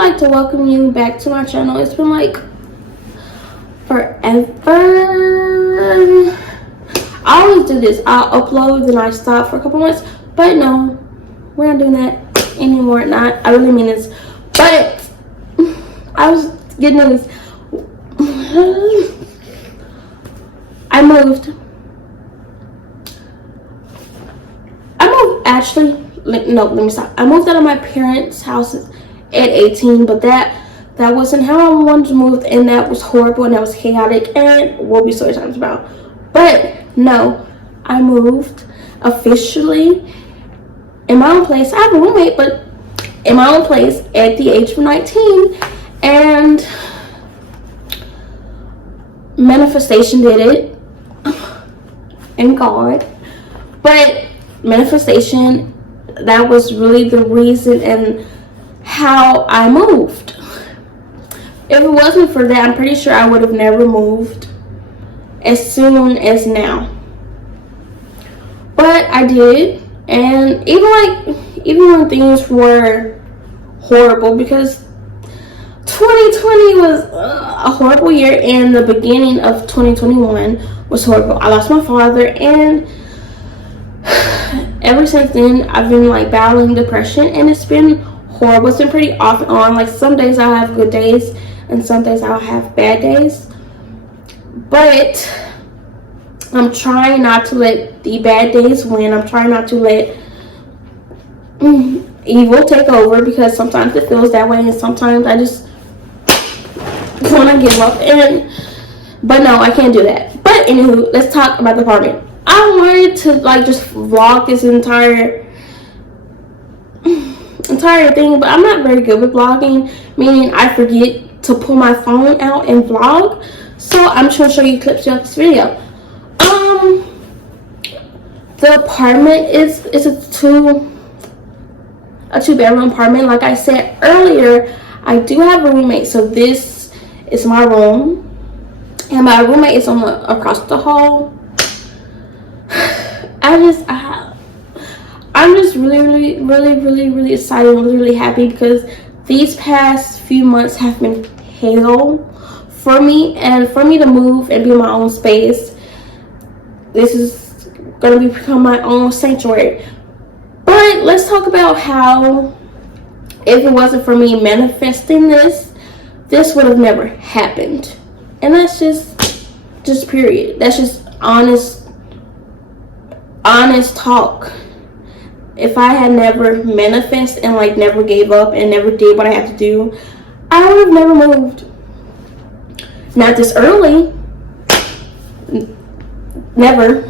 like to welcome you back to my channel. It's been like forever. I always do this. I'll upload, then I stop for a couple months. But no, we're not doing that anymore. Not, I really mean this. But I was getting this. I moved actually. No, let me stop. I moved out of my parents' house at 18, but that wasn't how I wanted to move, and that was horrible, and that was chaotic, and we'll be story times about. But no, I moved officially in my own place. I have a roommate, but in my own place at the age of 19, and manifestation did it, and God. But manifestation, that was really the reason and how I moved. If it wasn't for that, I'm pretty sure I would have never moved as soon as now. But I did, and even when things were horrible, because 2020 was a horrible year, and the beginning of 2021 was horrible. I lost my father, and ever since then I've been like battling depression, and it's been horrible. It's been pretty off and on. Like some days I'll have good days and some days I'll have bad days, but I'm trying not to let the bad days win. I'm trying not to let evil take over, because sometimes it feels that way, and sometimes I just want to give up. But no, I can't do that. But anywho, let's talk about the apartment. I wanted to like just vlog this entire thing, but I'm not very good with vlogging, meaning I forget to pull my phone out and vlog. So I'm just gonna show you clips of this video. The apartment is a two bedroom apartment. Like I said earlier, I do have a roommate, so this is my room, and my roommate is on across the hall. I'm just really excited and really happy, because these past few months have been hell for me, and for me to move and be in my own space, this is going to become my own sanctuary. But let's talk about how, if it wasn't for me manifesting this would have never happened. And that's just period. That's just honest talk. If I had never manifested and like never gave up and never did what I had to do, I would have never moved. Not this early. Never.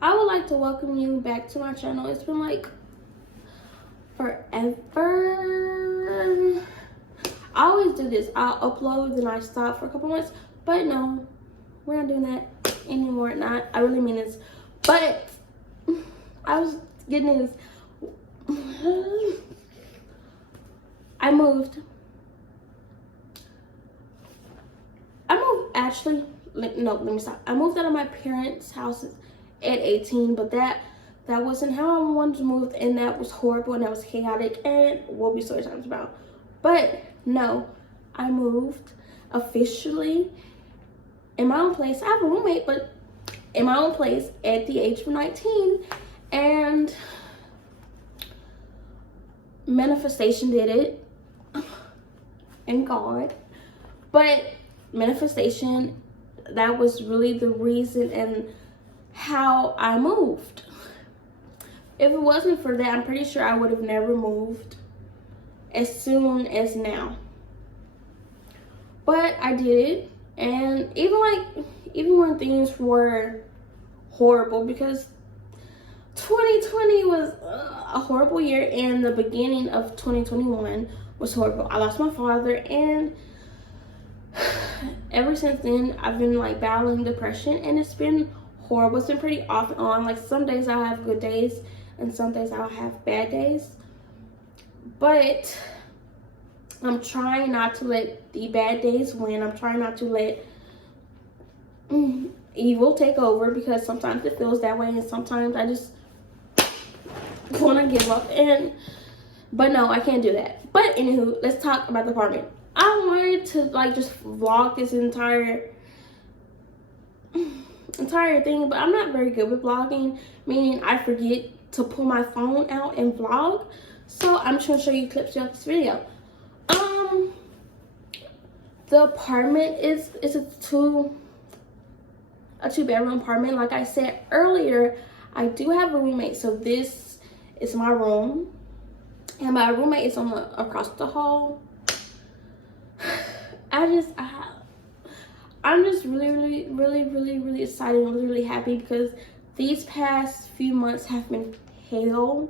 I would like to welcome you back to my channel. It's been like forever. I always do this. I'll upload, then I stop for a couple months. But no, we're not doing that anymore. Not, I really mean this. But I was getting this. I moved actually. No, let me stop. I moved out of my parents' house at 18, but that wasn't how I wanted to move, and that was horrible, and that was chaotic, and we'll be story times about. But no, I moved officially in my own place. I have a roommate, but in my own place at the age of 19, and manifestation did it, and God. But manifestation, that was really the reason and how I moved. If it wasn't for that, I'm pretty sure I would have never moved as soon as now. But I did it, and even when things were horrible, because 2020 was a horrible year, and the beginning of 2021 was horrible. I lost my father, and ever since then I've been like battling depression, and it's been horrible. It's been pretty off and on. Like some days I'll have good days and some days I'll have bad days, but I'm trying not to let the bad days win. I'm trying not to let evil take over, because sometimes it feels that way, and sometimes I just want to give up. But no, I can't do that. But anywho, let's talk about the apartment. I wanted to like just vlog this entire thing, but I'm not very good with vlogging, meaning I forget to pull my phone out and vlog. So I'm just gonna show you clips of this video. The apartment is a two bedroom apartment. Like I said earlier, I do have a roommate, so this is my room, and my roommate is on the across the hall. I'm just really excited and really happy because these past few months have been hell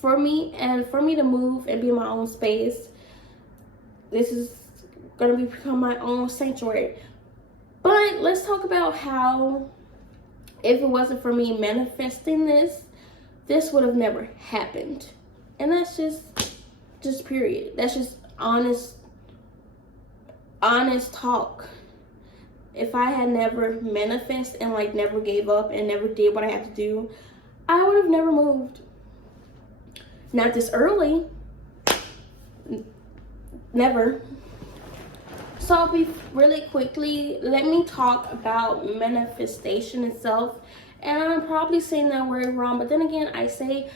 for me, and for me to move and be in my own space, this is gonna become my own sanctuary. But let's talk about how, if it wasn't for me manifesting this would have never happened. And that's just period. That's just honest talk. If I had never manifested and like never gave up and never did what I had to do, I would have never moved. Not this early. Never. So I'll be really quickly, let me talk about manifestation itself. And I'm probably saying that word wrong, but then again, I say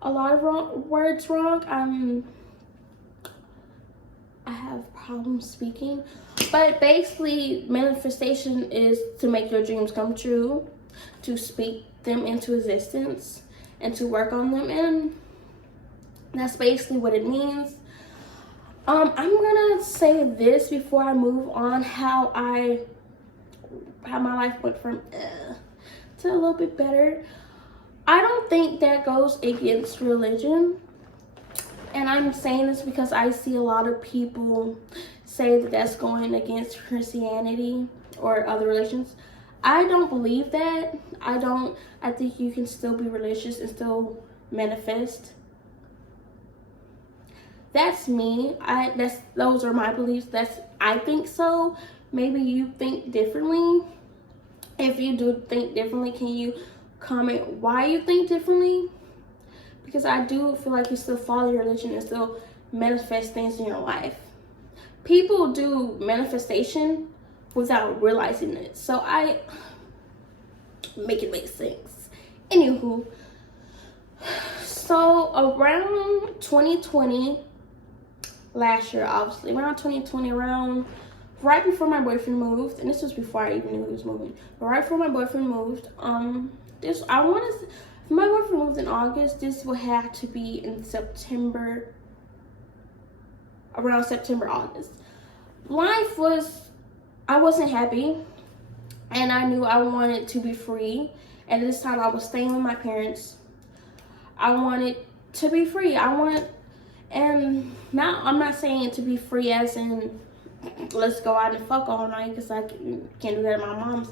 a lot of words wrong. I have problems speaking. But basically, manifestation is to make your dreams come true, to speak them into existence, and to work on them. And that's basically what it means. I'm gonna say this before I move on, how my life went from to a little bit better. I don't think that goes against religion. And I'm saying this because I see a lot of people say that that's going against Christianity or other religions. I don't believe that. I think you can still be religious and still manifest. That's me. Those are my beliefs. I think so. Maybe you think differently. If you do think differently, can you comment why you think differently? Because I do feel like you still follow your religion and still manifest things in your life. People do manifestation without realizing it. So I make it make sense. Anywho, so around 2020, last year, obviously, around 2020, right before my boyfriend moved, and this was before I even knew he was moving, but right before my boyfriend moved, if my boyfriend moved in August, this would have to be in September, around September, August. I wasn't happy, and I knew I wanted to be free. At this time, I was staying with my parents. I wanted to be free. And now I'm not saying to be free as in let's go out and fuck all night, because I can't do that at my mom's.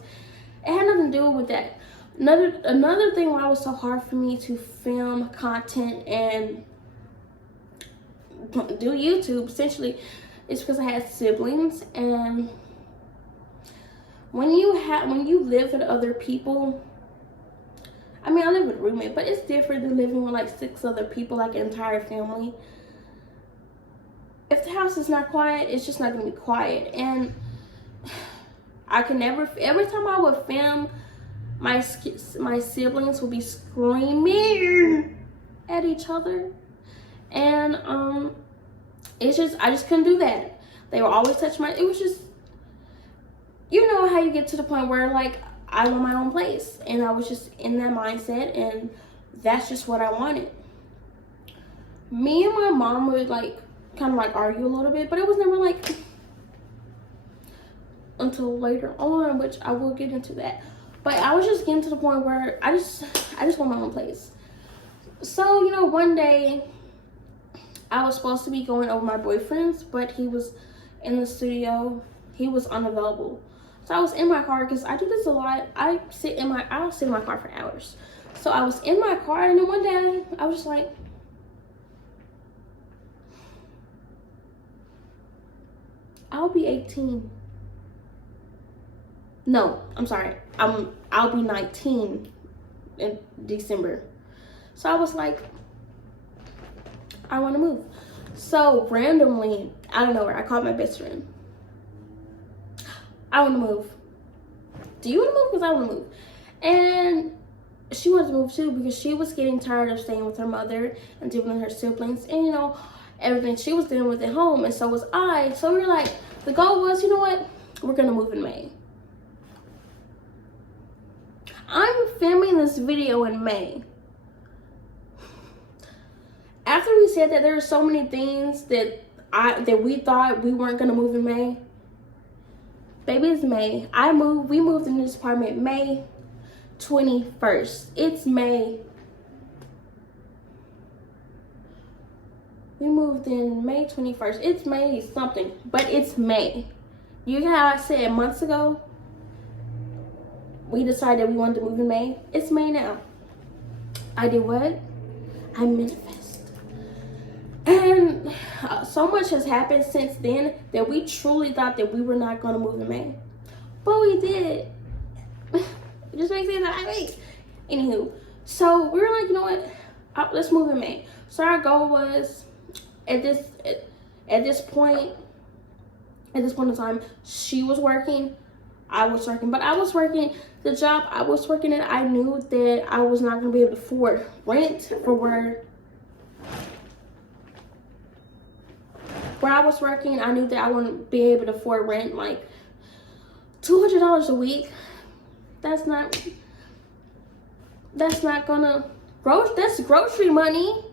It had nothing to do with that. Another thing why it was so hard for me to film content and do YouTube essentially is because I had siblings, and when you live with other people, I mean, I live with a roommate, but it's different than living with like 6 other people, like an entire family. If the house is not quiet, it's just not gonna be quiet. And I can never, every time I would film, my siblings would be screaming at each other, and I just couldn't do that. They would always touch it was just, you know how you get to the point where like I want my own place, and I was just in that mindset, and that's just what I wanted. Me and my mom would like kind of like argue a little bit, but it was never like until later on, which I will get into that. But I was just getting to the point where I just want my own place. So, you know, one day I was supposed to be going over my boyfriend's, but he was in the studio. He was unavailable. So I was in my car, because I do this a lot. I'll sit in my car for hours. So I was in my car, and then one day I was just like, I'll be 18. No, I'm sorry. I'll be 19 in December. So I was like, I want to move. So randomly, out of nowhere, I called my best friend. I want to move. Do you want to move? Because I want to move. And she wanted to move too because she was getting tired of staying with her mother and dealing with her siblings and, you know, everything she was dealing with at home, and so was I. So we were like, the goal was, you know what? We're going to move in May. I'm filming this video in May. After we said that there were so many things that we thought we weren't gonna move in May. Baby, it's May. We moved in this apartment May 21st. It's May. We moved in May 21st. It's May something, but it's May. You know how I said months ago, we decided we wanted to move in May? It's May now. I did what? I manifested. And so much has happened since then that we truly thought that we were not going to move in May. But we did. It just makes sense. Wait. Anywho, so we were like, you know what? Let's move in May. So our goal was, at this point in time, she was working, I was working. But I was working, the job I was working at, I knew that I was not going to be able to afford rent for where I was working. I knew that I wouldn't be able to afford rent like $200 a week. That's not gonna that's grocery money.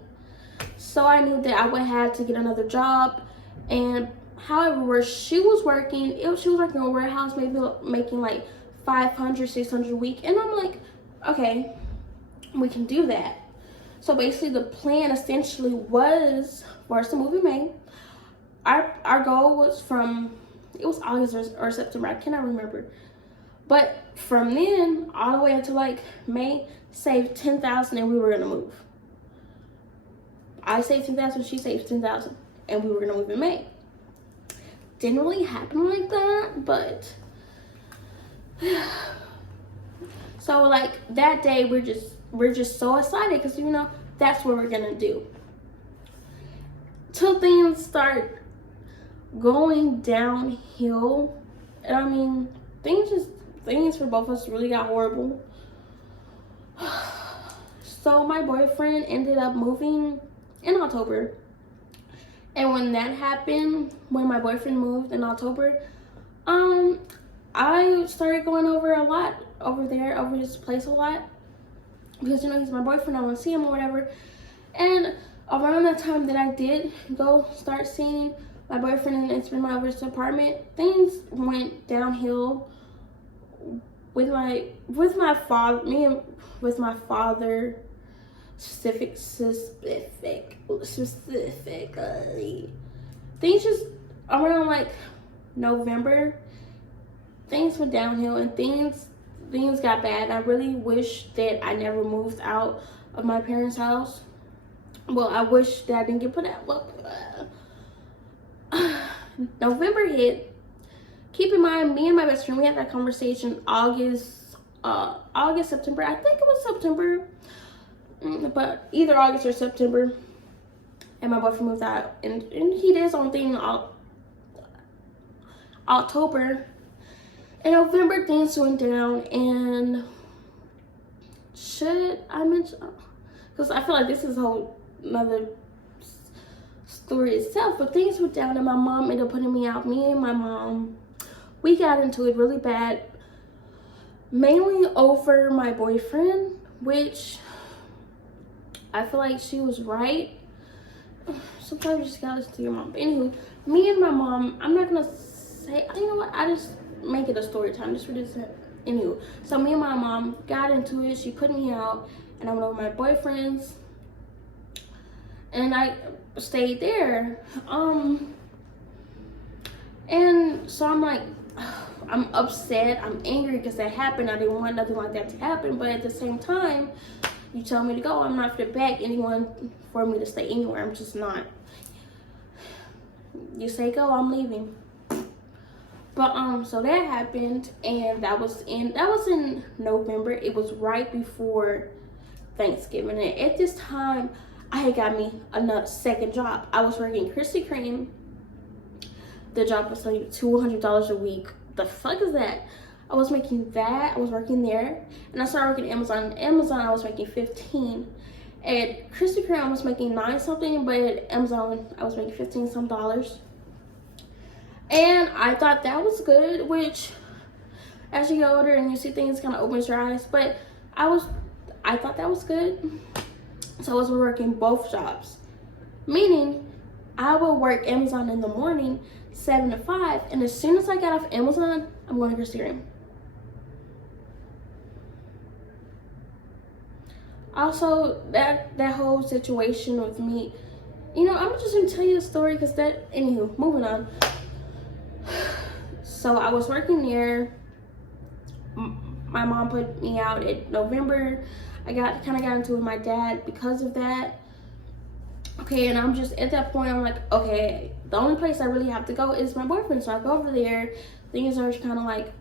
So I knew that I would have to get another job. And however, where she was working, she was working in a warehouse, maybe making like $500, $600 a week. And I'm like, okay, we can do that. So basically the plan essentially was for us to move in May. Our goal was it was August or September, I cannot remember. But from then all the way until like May, saved $10,000 and we were gonna move. I saved $10,000, she saved $10,000, and we were gonna move in May. Didn't really happen like that, but so like that day we're just so excited because, you know, that's what we're gonna do. Till things start going downhill. And I mean, things for both of us really got horrible. So my boyfriend ended up moving in October. And when that happened, when my boyfriend moved in October, I started going over his place a lot. Because, you know, he's my boyfriend, I want to see him or whatever. And around the time that I did go start seeing my boyfriend and spend my over his apartment, things went downhill with my father specifically. Things just around like November, things went downhill and things got bad. I really wish that I never moved out of my parents' house. Well, I wish that I didn't get put out. Well, November hit. Keep in mind, me and my best friend, we had that conversation August, September. I think it was September, but either August or September. And my boyfriend moved out, and he did his own thing in October. In November, things went down, and should I mention? Because I feel like this is a whole another story itself. But things went down, and my mom ended up putting me out. Me and my mom, we got into it really bad, mainly over my boyfriend, which I feel like she was right. Sometimes you just gotta listen to your mom. But anywho, me and my mom, I'm not gonna say, you know what, I just make it a story time just for this. Anywho, so me and my mom got into it. She put me out, and I went over my boyfriend's, and I stayed there. And so I'm like, I'm upset, I'm angry because that happened. I didn't want nothing like that to happen, but at the same time, you tell me to go, I'm not going to beg anyone for me to stay anywhere. I'm just not. You say go, I'm leaving. But so that happened, and that was in November. It was right before Thanksgiving, and at this time I had got me another second job. I was working Krispy Kreme. The job was like $200 a week. The fuck is that? I was making that. I was working there, and I started working at Amazon. At Amazon, I was making 15. At Krispy Kreme, I was making 9 something, but at Amazon, I was making 15 some dollars. And I thought that was good, which as you get older and you see things, kind of opens your eyes. But I thought that was good. So I was working both jobs, meaning I would work Amazon in the morning, 7 to 5, and as soon as I got off Amazon, I'm going to Krispy Kreme. Also, that whole situation with me, you know, I'm just gonna tell you the story because anywho, moving on. So I was working there. My mom put me out in November. I kind of got into it with my dad because of that. Okay, and I'm just at that point, I'm like, okay, the only place I really have to go is my boyfriend. So I go over there. Things are kind of like,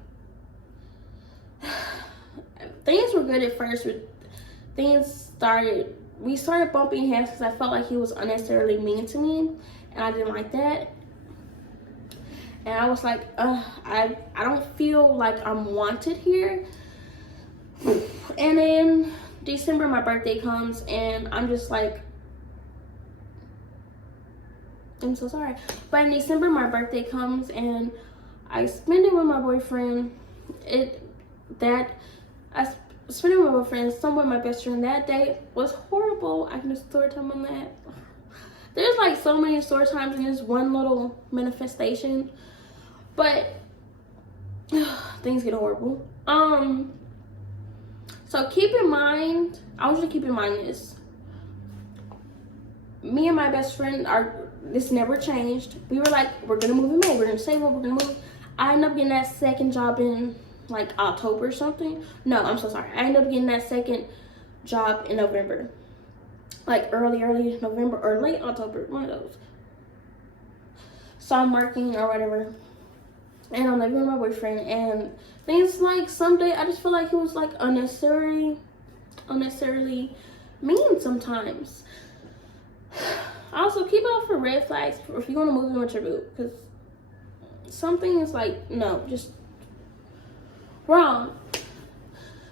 things were good at first, but we started bumping heads because I felt like he was unnecessarily mean to me, and I didn't like that. And I was like, I don't feel like I'm wanted here. And then December, my birthday comes, and I'm just like, I'm so sorry. But in December, my birthday comes, and I spend it with my boyfriend. Spending with my boyfriend, somewhat my best friend, that day was horrible. I can do story time on that. There's like so many story times in this one little manifestation, but things get horrible. So keep in mind, I want you to keep in mind this. Me and my best friend this never changed. We were like, we're gonna move in May, we're gonna save up, we're gonna move. I ended up getting that second job in like October or something. No, I'm so sorry. I ended up getting that second job in November. Like early November or late October, one of those. So I'm working or whatever. And I'm living with my boyfriend, and things like someday I just feel like he was like unnecessarily mean sometimes. Also, keep out for red flags if you're gonna move in with your boo, because something is like, no, just wrong.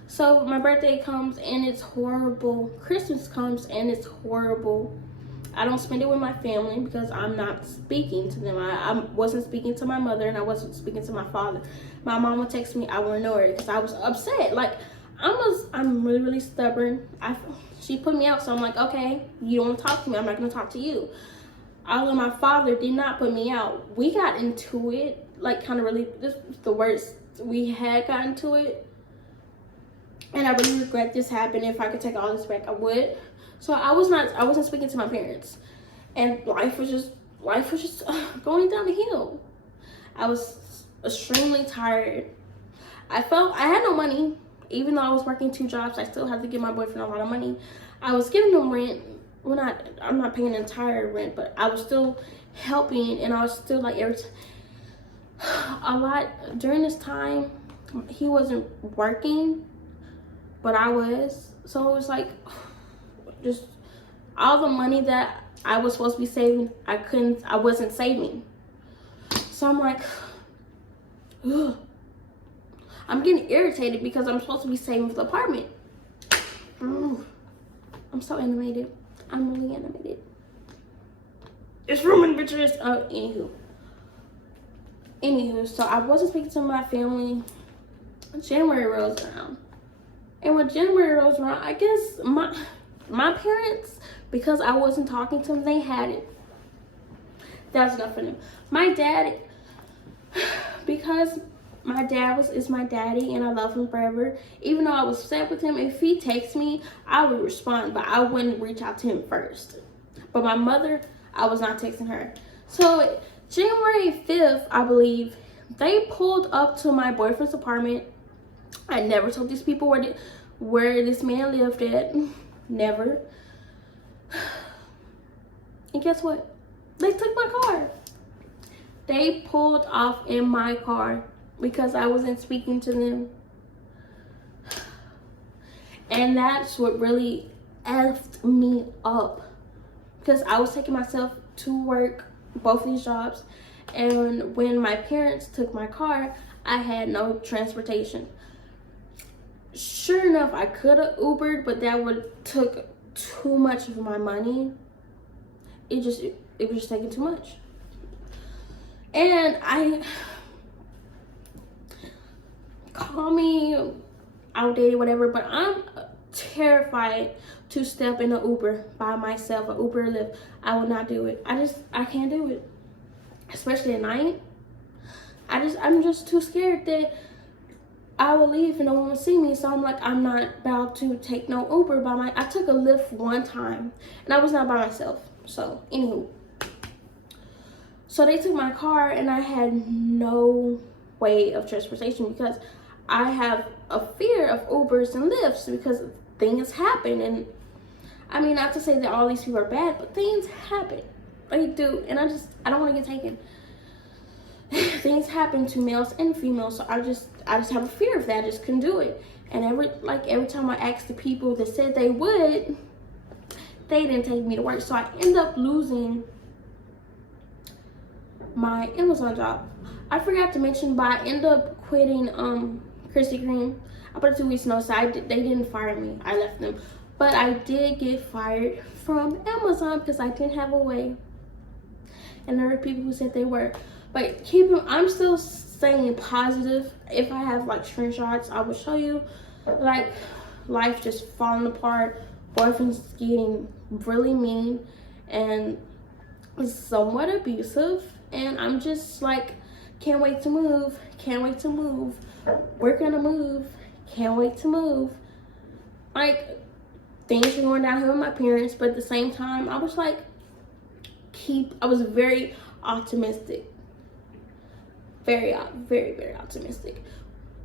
So my birthday comes and it's horrible. Christmas comes and it's horrible. I don't spend it with my family because I'm not speaking to them. I wasn't speaking to my mother, and I wasn't speaking to my father. My mom would text me, I would ignore it because I was upset. Like, I'm really, really stubborn. She put me out, so I'm like, okay, you don't want to talk to me, I'm not going to talk to you. Although my father did not put me out. We got into it, like, kind of really, this was the worst. We had gotten to it, and I really regret this happened. If I could take all this back, I would. So I wasn't speaking to my parents, and life was just going down the hill. I was extremely tired. I had no money. Even though I was working 2 jobs, I still had to give my boyfriend a lot of money. I was giving him rent. I'm not paying entire rent, but I was still helping, and I was still like a lot during this time. He wasn't working, but I was. So it was like, just all the money that I was supposed to be saving, I wasn't saving. So I'm like, ugh. I'm getting irritated because I'm supposed to be saving for the apartment. I'm so animated. I'm really animated. It's ruined pictures. Anywho, so I wasn't speaking to my family. January rolls around. And when January rolls around, I guess my parents, because I wasn't talking to them, they had it. That was enough for them. My dad, because my dad is my daddy and I love him forever. Even though I was upset with him, if he texts me, I would respond, but I wouldn't reach out to him first. But my mother, I was not texting her. So January 5th, I believe, they pulled up to my boyfriend's apartment. I never told these people where this man lived at. Never. And guess what? They took my car. They pulled off in my car because I wasn't speaking to them. And that's what really effed me up. because I was taking myself to work, both these jobs, and when my parents took my car, I had no transportation. Sure enough, I could have Ubered, but that would took too much of my money. It was just taking too much. And I, call me outdated, whatever, but I'm terrified to step in an Uber by myself, an Uber or Lyft. I will not do it. I can't do it, especially at night. I'm just too scared that I will leave and no one will see me. So I'm like, I'm not about to take no Uber I took a Lyft one time and I was not by myself. So anywho, so they took my car and I had no way of transportation because I have a fear of Ubers and Lyfts because things happen. And I mean, not to say that all these people are bad, but things happen. They do. And I don't want to get taken. Things happen to males and females, so I just have a fear of that. I just couldn't do it. And every time I asked the people that said they would, they didn't take me to work. So I end up losing my Amazon job. I forgot to mention, but I end up quitting Krispy Kreme. I put a 2 weeks notice. They didn't fire me. I left them. But I did get fired from Amazon because I didn't have a way. And there were people who said they were. But I'm still staying positive. If I have like screenshots, I will show you. Like, life just falling apart. Boyfriend's getting really mean and somewhat abusive. And I'm just like, can't wait to move. Can't wait to move. We're gonna move. Can't wait to move. Like, things were going downhill with my parents, but at the same time, I was like, I was very optimistic. Very, very optimistic.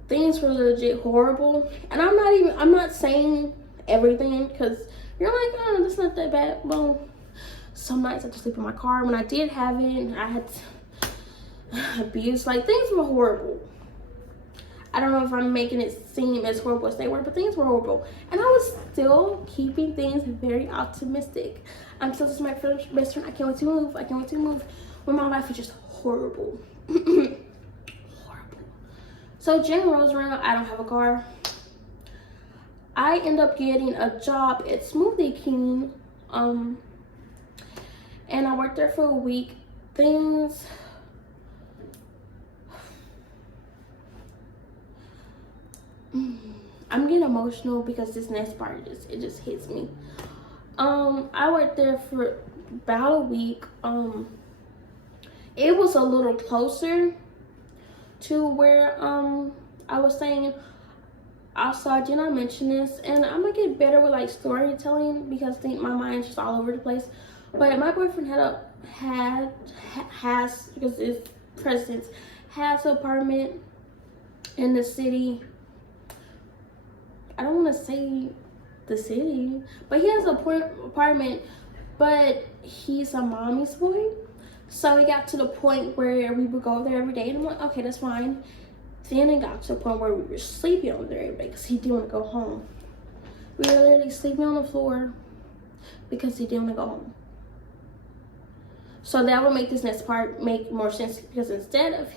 Things were legit horrible. And I'm not saying everything because you're like, oh, that's not that bad. Well, some nights I had to sleep in my car. When I did have it, I had abuse. Like, things were horrible. I don't know if I'm making it seem as horrible as they were, but things were horrible. And I was still keeping things very optimistic. I'm still just my best friend. I can't wait to move. I can't wait to move. When my life was just horrible. Horrible. So Jen rolls around. I don't have a car. I end up getting a job at Smoothie King. And I worked there for a week. Things... I'm getting emotional because this next part just hits me. I worked there for about a week. It was a little closer to where I was staying. Also, I did not mention this, and I'm gonna get better with like storytelling because I think my mind's just all over the place. But my boyfriend has because it's President's has an apartment in the city. I don't want to say the city, but he has an apartment, but he's a mommy's boy. So it got to the point where we would go there every day, and I'm like, okay, that's fine. Then it got to the point where we were sleeping over there every day because he didn't want to go home. We were literally sleeping on the floor because he didn't want to go home. So that would make this next part make more sense because instead of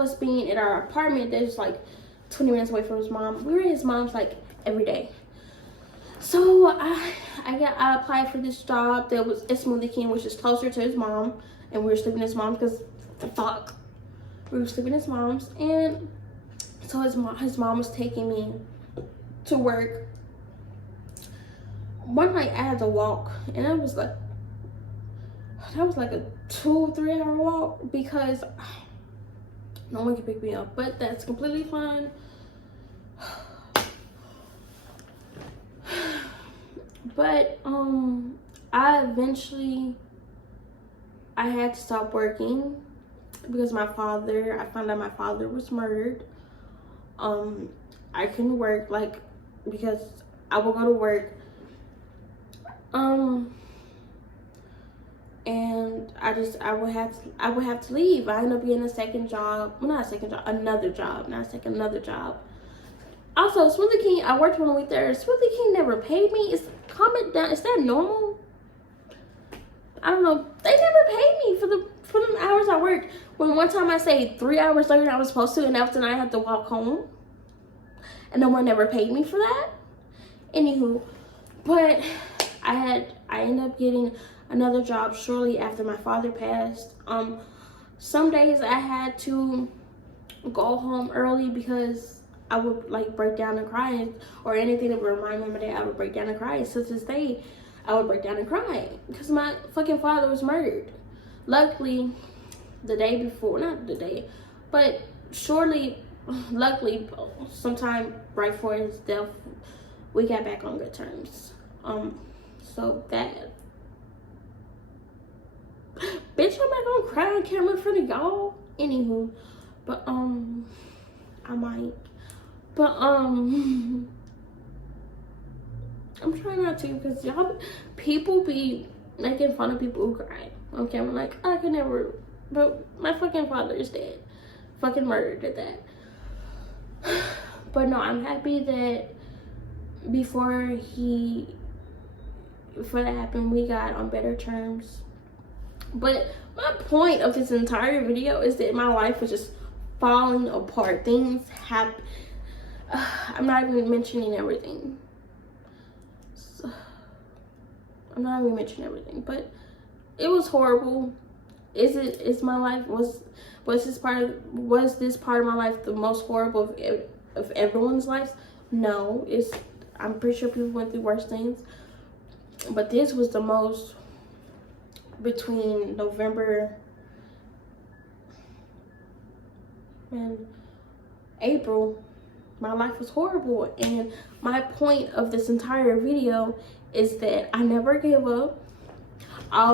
us being at our apartment that's like 20 minutes away from his mom, we were at his mom's like every day. So I applied for this job that was at Smoothie King, which is closer to his mom, and we were sleeping at his mom's because the fuck, we were sleeping at his mom's, and so his mom was taking me to work. One night I had to walk, and that was like a 2-3 hour walk because no one can pick me up, but that's completely fine. But I had to stop working because I found out my father was murdered. I couldn't work because I would go to work and I would have to leave. I ended up getting another job. Also, Smoothie King, I worked 1 week there. Smoothie King never paid me. Comment down. Is that normal? I don't know. They never paid me for the hours I worked. When one time I stayed 3 hours later than I was supposed to, and after I had to walk home, and no one ever paid me for that. Anywho, but I ended up getting another job shortly after my father passed. Some days I had to go home early because I would like break down and cry, or anything that would remind me of my dad, I would break down and cry. So to this day, I would break down and cry because my fucking father was murdered. Luckily, the day before, not the day, but luckily, sometime right before his death, we got back on good terms. So that, bitch, I'm not gonna cry on camera in front of y'all. Anywho, but I might, but I'm trying not to, because people be making fun of people who cry on camera. Like, I could never, but my fucking father is dead, fucking murdered at that. But no, I'm happy that before that happened, we got on better terms. But my point of this entire video is that my life was just falling apart. Things happen. I'm not even mentioning everything. I'm not even mentioning everything, but it was horrible. Is my life was this part of my life the most horrible of everyone's life? No, I'm pretty sure people went through worse things, but this was the most. Between November and April, my life was horrible. And my point of this entire video is that I never gave up. I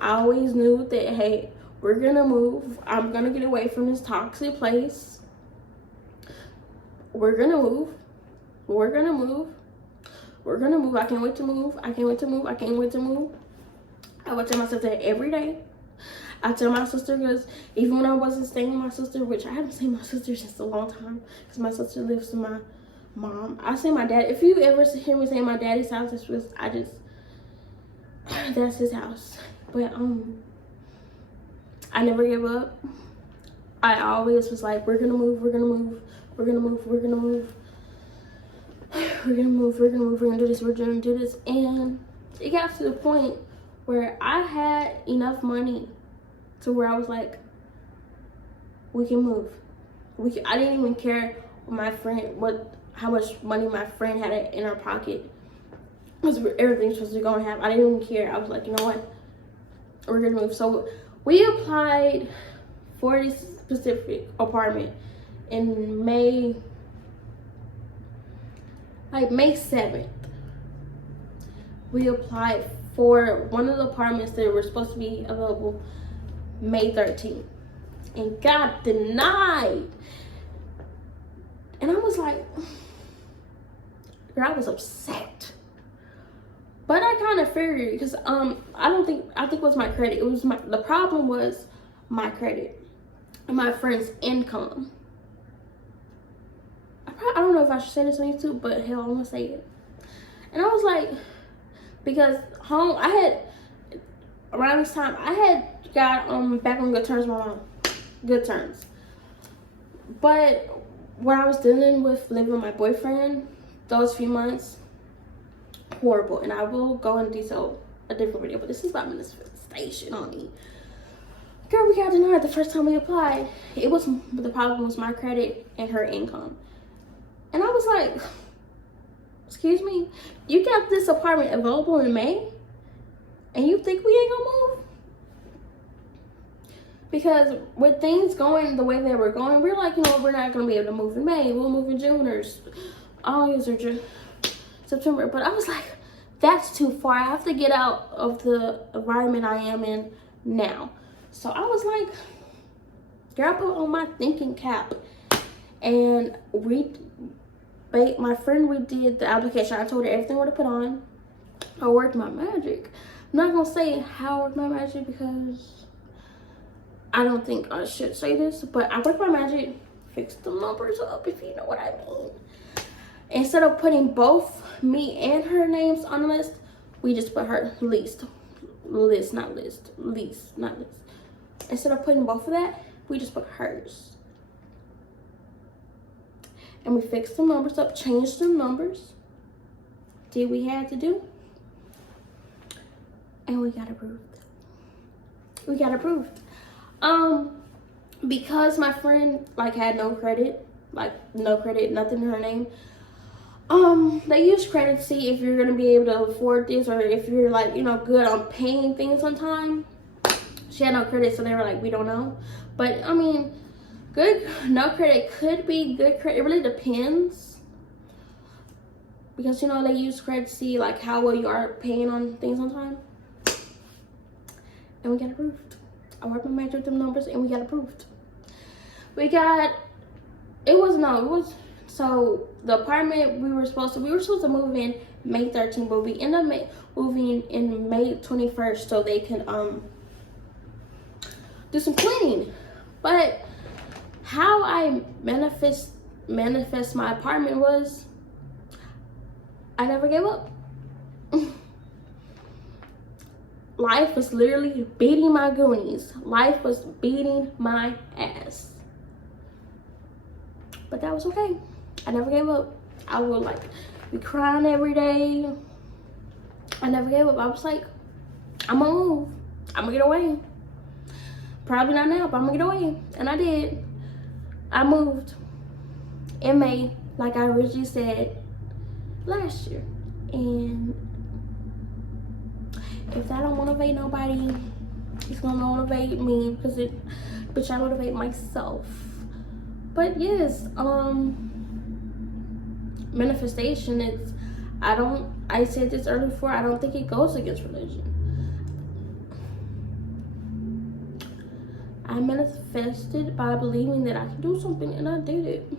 always knew that, hey, we're gonna move. I'm gonna get away from this toxic place. We're gonna move. We're gonna move. We're gonna move. I can't wait to move. I can't wait to move. I can't wait to move. I would tell myself that every day. I tell my sister, because even when I wasn't staying with my sister, which I haven't seen my sister since a long time, because my sister lives with my mom. I say my dad. If you ever hear me say my daddy's house, it's because that's his house. But I never gave up. I always was like, we're gonna move, we're gonna move, we're gonna move, we're gonna move, we're gonna move, we're gonna move, we're gonna do this, we're gonna do this. And it got to the point where I had enough money to where I was like, we can move. I didn't even care how much money my friend had in her pocket. Because everything's supposed to be going to happen. I didn't even care. I was like, you know what? We're gonna move. So we applied for this specific apartment in May 7th. We applied for one of the apartments that were supposed to be available May 13th and got denied. And I was like, girl, I was upset. But I kind of figured, because I think it was my credit. The problem was my credit and my friend's income. I don't know if I should say this on YouTube, but hell, I'm gonna say it. And I was like, because around this time, I had got back on good terms with my mom. Good terms. But when I was dealing with living with my boyfriend, those few months, horrible. And I will go into detail a different video, but this is about manifestation on me. Girl, we got denied the first time we applied. The problem was my credit and her income. And I was like, excuse me, you got this apartment available in May and you think we ain't gonna move? Because with things going the way they were going, we're like, we're not gonna be able to move in May. We'll move in June or August or September. But I was like, that's too far. I have to get out of the environment I am in now. So I was like, girl, I put on my thinking cap. And my friend redid the application. I told her everything I would have put on. I worked my magic. I'm not gonna say how I worked my magic because I don't think I should say this, but I worked my magic, fixed the numbers up, if you know what I mean. Instead of putting both me and her names on the list, we just put her least. list, not list, lease, not list. Instead of putting both of that, we just put hers. And we fixed the numbers up, changed the numbers, did what we had to do, and we got approved. We got approved. Because my friend like had no credit, nothing in her name. They use credit to see if you're gonna be able to afford this, or if you're like, you know, good on paying things on time. She had no credit, so they were like, we don't know. But I mean, no credit could be good credit. It really depends, because you know they use credit to see like how well you are paying on things on time. And we got approved. I worked my magic with them numbers, and we got approved. So the apartment we were supposed to move in May 13th, but we ended up moving in May 21st so they can do some cleaning. But how I manifest my apartment was, I never gave up. Life was literally beating my goonies. Life was beating my ass. But that was okay. I never gave up. I would like be crying every day. I never gave up. I was like, I'm gonna move. I'm gonna get away. Probably not now, but I'm gonna get away. And I did. I moved in May, like I originally said last year. And if that don't motivate nobody, it's gonna motivate me, because I motivate myself. But yes, manifestation, I said this earlier before, I don't think it goes against religion. I manifested by believing that I could do something, and I did it.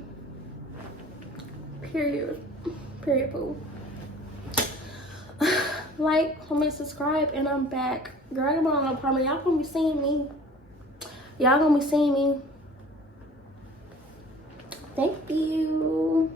Period, boo. Like, comment, subscribe, and I'm back. Girl, I'm on an apartment. Y'all gonna be seeing me. Thank you.